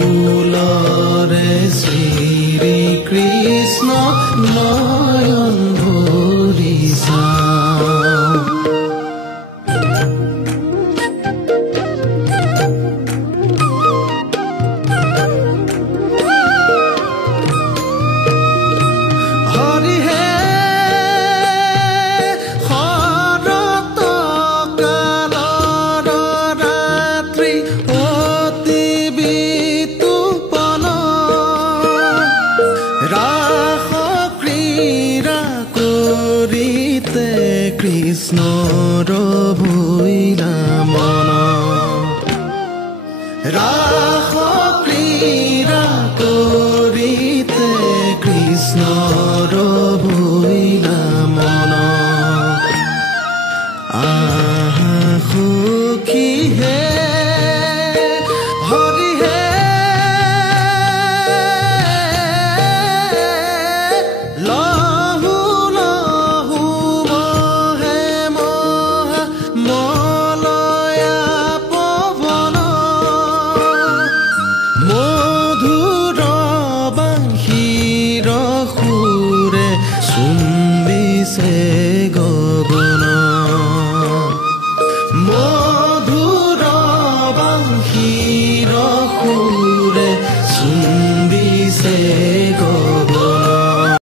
কুলৰে শ্ৰী কৃষ্ণ নয়ন ভৰি চাওঁ কৃষ্ণৰ ভৈলা মন ৰাস ক্ৰীড়া কৰিতে কৃষ্ণৰ ভৈলা মন আহা সখী হে হৰি হে গগন মধুৰ বাঁশীৰ সুৰে